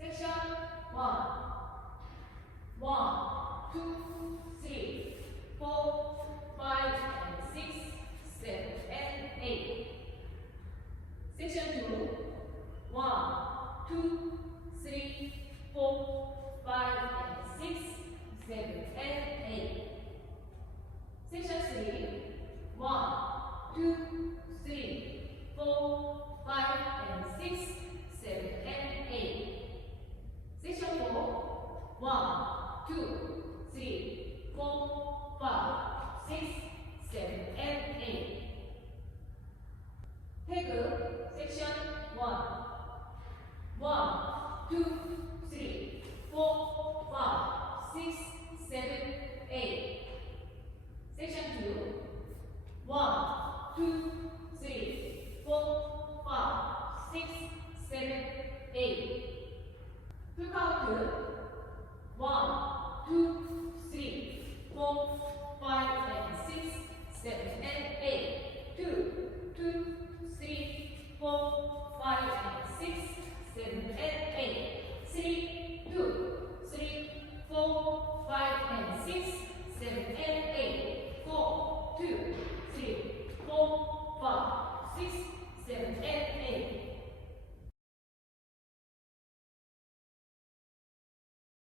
섹션 1 1, 2, 3, 4, 5, and 6, 7, and 8 섹션 2 1, 2, 3, 4, 5, and 6, 7, and 8 섹션 3 1, 2, 3, 4, 5, and 6, 7, and 8 섹션 4 1, 2, 3, 4, 5, 6, 7, and 8 태그 섹션 1 1, 2, 3, 4, 5, 6, 7, 8 섹션 2 1, 2, 3, 4, 5, 6, 7, 8 풀카운트